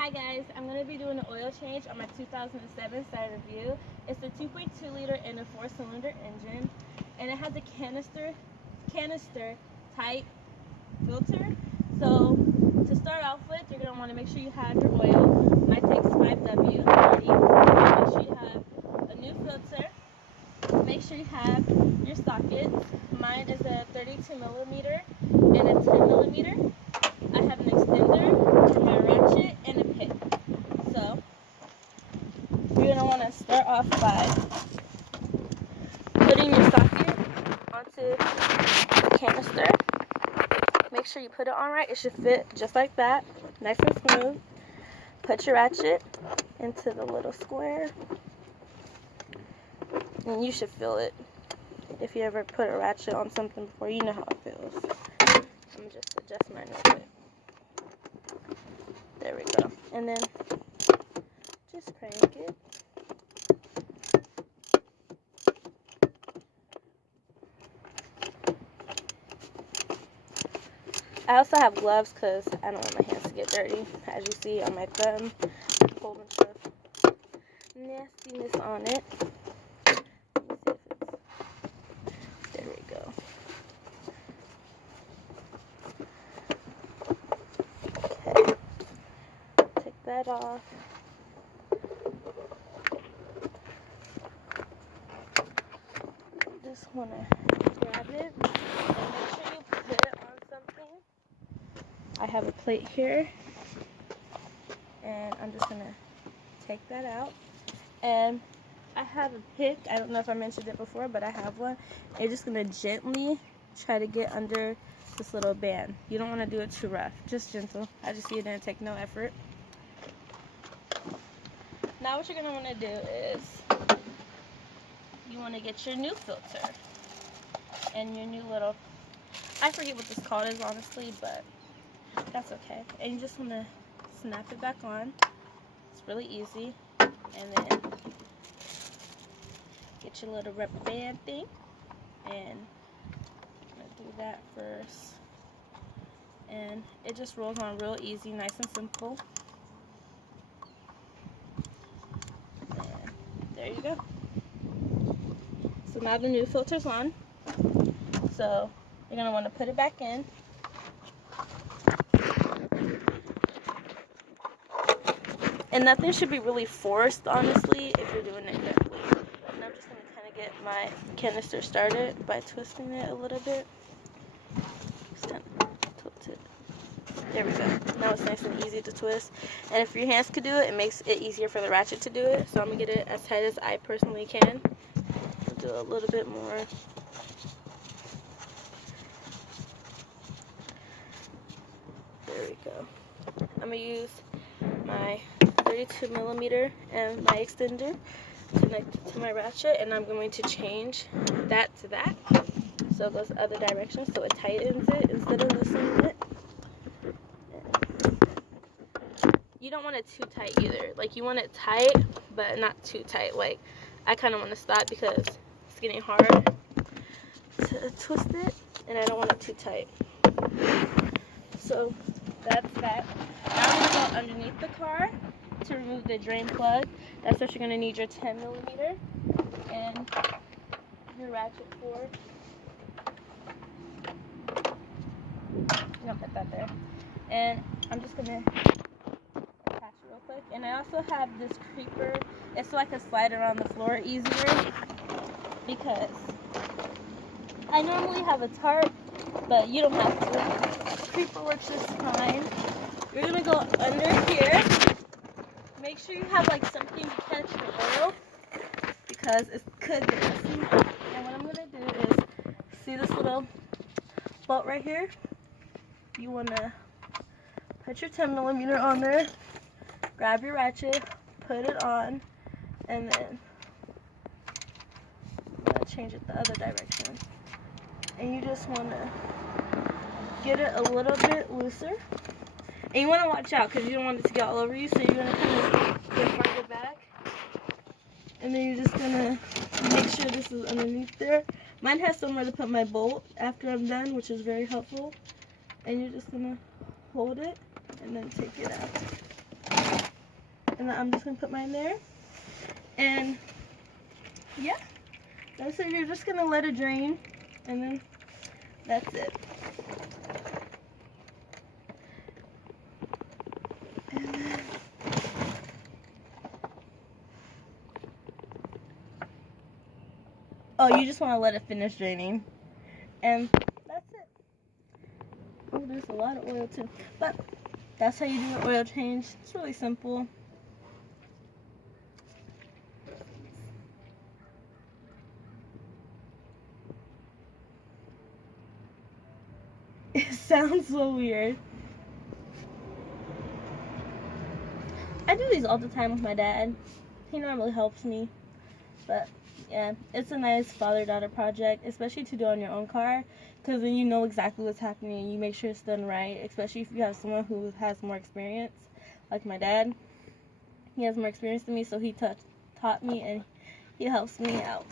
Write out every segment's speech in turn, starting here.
Hi guys, I'm going to be doing an oil change on my 2007 Saturn Vue. It's a 2.2 liter and a 4-cylinder engine, and it has a canister type filter. So to start off with, you're going to want to make sure you have your oil. Mine takes 5W already. Make sure you have a new filter. Make sure you have your sockets. Mine is a 32 millimeter and a 10 millimeter. I have an extender for my ratchet and a pick. So you're going to want to start off by putting your socket onto the canister. Make sure you put it on right. It should fit just like that, nice and smooth. Put your ratchet into the little square, and you should feel it. If you ever put a ratchet on something before, you know how it feels. I'm going to just adjust mine real quick. There we go. And then just crank it. I also have gloves because I don't want my hands to get dirty. As you see on my thumb, a whole bunch of nastiness on it. Let me see if it's... There we go. Okay. Take that off. Just want to grab it and make sure you put it on something. I have a plate here, and I'm just going to take that out. And I have a pick. I don't know if I mentioned it before, but I have one. You're just going to gently try to get under this little band. You don't want to do it too rough, just gentle. As you see, it didn't take no effort. Now what you're going to want to do is you want to get your new filter and your new little, I forget what this called is honestly, but that's okay. And you just want to snap it back on. It's really easy. And then get your little rubber band thing, and I'm going to do that first. And it just rolls on real easy, nice and simple. And there you go. So now the new filter's on. So you're going to want to put it back in. And nothing should be really forced, honestly, if you're doing it correctly. And I'm just going to kind of get my canister started by twisting it a little bit. Just kind of tilt it. There we go. Now it's nice and easy to twist. And if your hands could do it, it makes it easier for the ratchet to do it. So I'm going to get it as tight as I personally can. I'll do a little bit more. There we go. I'm going to use my 32 millimeter and my extender connected to my ratchet, and I'm going to change that to that. So it goes the other direction, so it tightens it instead of loosening it. You don't want it too tight either. Like, you want it tight, but not too tight. Like, I kind of want to stop because it's getting hard to twist it, and I don't want it too tight. So that's that. Now I'm going to go underneath the car to remove the drain plug. That's what you're going to need your 10 millimeter and your ratchet for. I'm going to put that there. And I'm just going to attach it real quick. And I also have this creeper. It's like a slider on the floor easier because I normally have a tarp, but you don't have to. Creeper works just fine. You're going to go under here. Make sure you have like something to catch your oil because it could get messy. And what I'm going to do is, see this little bolt right here? You want to put your 10 millimeter on there, grab your ratchet, put it on, and then I'm going to change it the other direction. And you just want to get it a little bit looser. And you want to watch out because you don't want it to get all over you, so you're going to kind of get farther back. And then you're just going to make sure this is underneath there. Mine has somewhere to put my bolt after I'm done, which is very helpful. And you're just going to hold it and then take it out. And then I'm just going to put mine there. And yeah, that's it. You're just going to let it drain. And then that's it. And then oh, you just want to let it finish draining. And that's it. Oh, there's a lot of oil too. But that's how you do an oil change. It's really simple. It sounds so weird. I do these all the time with my dad. He normally helps me. But yeah, it's a nice father-daughter project, especially to do on your own car, because then you know exactly what's happening and you make sure it's done right, especially if you have someone who has more experience, like my dad. He has more experience than me, so he taught me and he helps me out.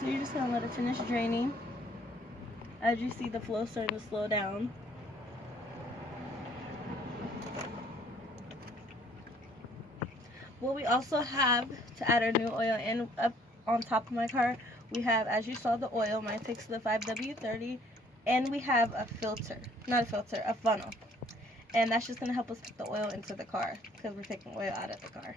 So you're just going to let it finish draining. As you see the flow starting to slow down. What we also have to add our new oil in up on top of my car, we have, as you saw, the oil. Mine takes the 5W30, and we have a filter, not a filter, a funnel. And that's just going to help us put the oil into the car because we're taking oil out of the car.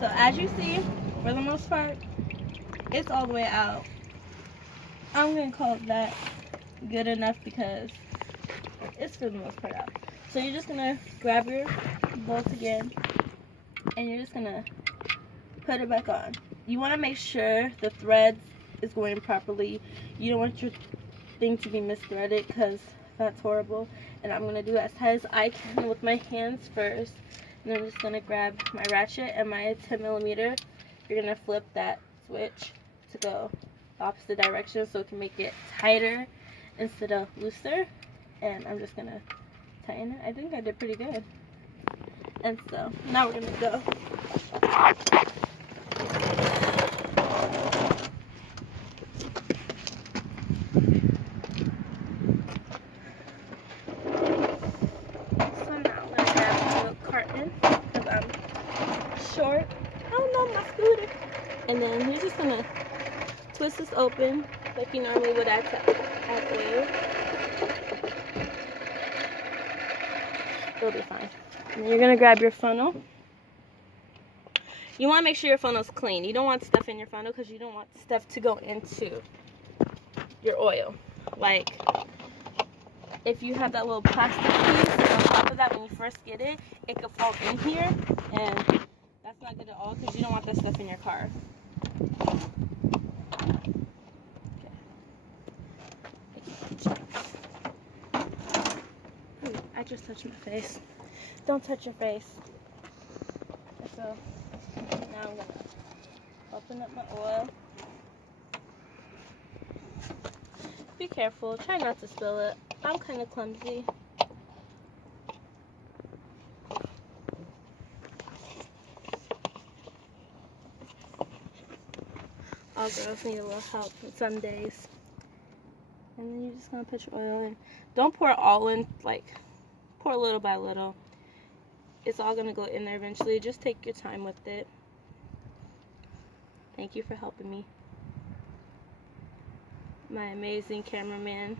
So as you see, for the most part, it's all the way out. I'm going to call that good enough because it's for the most part out. So you're just going to grab your bolt again and you're just going to put it back on. You want to make sure the threads is going properly. You don't want your thing to be misthreaded because that's horrible. And I'm going to do as tight as I can with my hands first. And I'm just going to grab my ratchet and my 10mm. You're going to flip that switch to go the opposite direction so it can make it tighter instead of looser. And I'm just going to tighten it. I think I did pretty good. And so now we're going to go. Short. Oh no, my scooter. And then you're just gonna twist this open like you normally would add oil. It'll be fine. And then you're gonna grab your funnel. You want to make sure your funnel's clean. You don't want stuff in your funnel because you don't want stuff to go into your oil. Like if you have that little plastic piece on top of that when you first get it, it could fall in here and that's not good at all because you don't want that stuff in your car. Ooh, I just touched my face. Don't touch your face. So now I'm gonna open up my oil. Be careful. Try not to spill it. I'm kind of clumsy. All girls need a little help some days. And then you're just going to put your oil in. Don't pour it all in, like, pour little by little. It's all going to go in there eventually. Just take your time with it. Thank you for helping me. My amazing cameraman.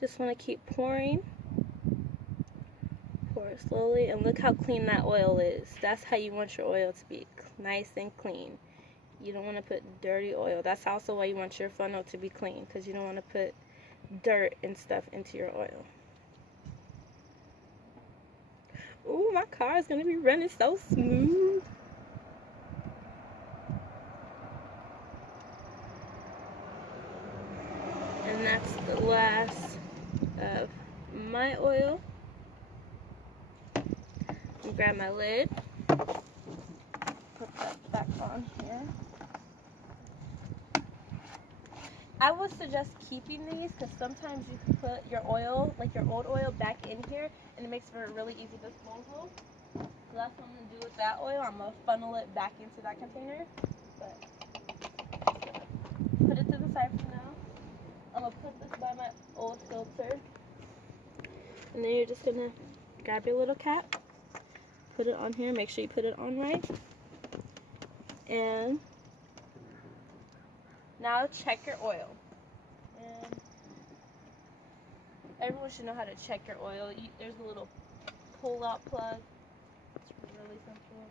Just want to keep pouring. Pour it slowly, and look how clean that oil is. That's how you want your oil to be, nice and clean. You don't want to put dirty oil. That's also why you want your funnel to be clean, because you don't want to put dirt and stuff into your oil. Ooh, my car is going to be running so smooth. And that's the last of my oil. I'm grab my lid. Put that back on here. I would suggest keeping these because sometimes you can put your oil, like your old oil, back in here and it makes for a really easy disposal. So that's what I'm going to do with that oil. I'm going to funnel it back into that container. But put it to the side for now. I'm going to put this by my old filter. And then you're just going to grab your little cap, put it on here, make sure you put it on right. And now check your oil. And everyone should know how to check your oil. There's a little pull-out plug. It's really simple.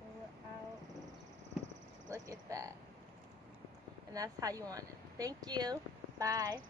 Pull it out. Look at that. And that's how you want it. Thank you. Bye.